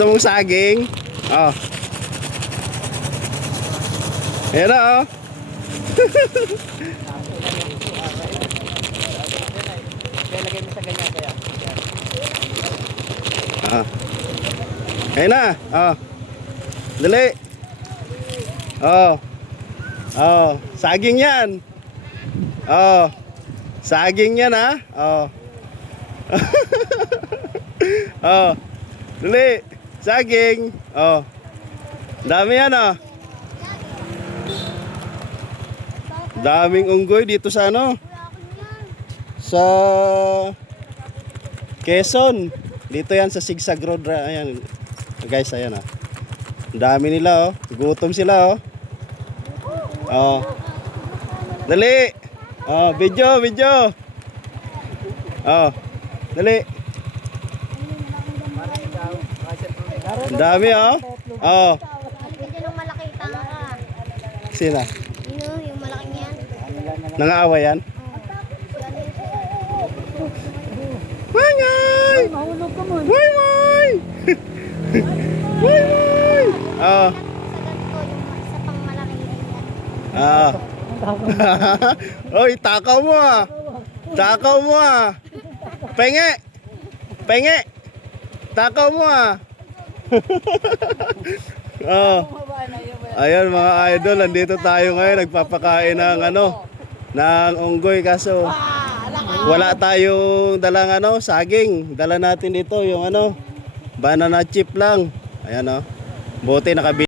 Gusto mong saging? Oh. Ayan na, oh. Lagay mo sa ganyan kaya. Ah. Ayan na. Oh. Dali. Oh. Oh. Saging yan. Oh. Saging yan, ha? Oh. Oh. Dali. Saging. Oh. Dami yan, oh. Daming unggoy dito sa ano? Sa Quezon. Dito yan sa Sigsag Road. Ayan. Guys, ayan, oh. Ang dami nila, oh. Gutom sila, oh. Oh. Dali. Oh, video. Oh. Dali. Ang dami, oh. Oh. Yung malaki tanga ka. Sina? Yung malaking yan. Nangaaway yan? Wangay! Mahulog ka mo. Wangay! Wangay! Oh. Sa ganito, yung isa pang malaking yan. Ah. Oy, takaw mo, ah. Takaw mo, ah. Penge. Takaw mo, ah. Oh. Ayun mga idol, nandito tayo ngayon nagpapakain ng ng unggoy, kaso wala tayong dalang saging. Dala natin dito yung banana chip lang. Ayan, oh. Buti nakabili.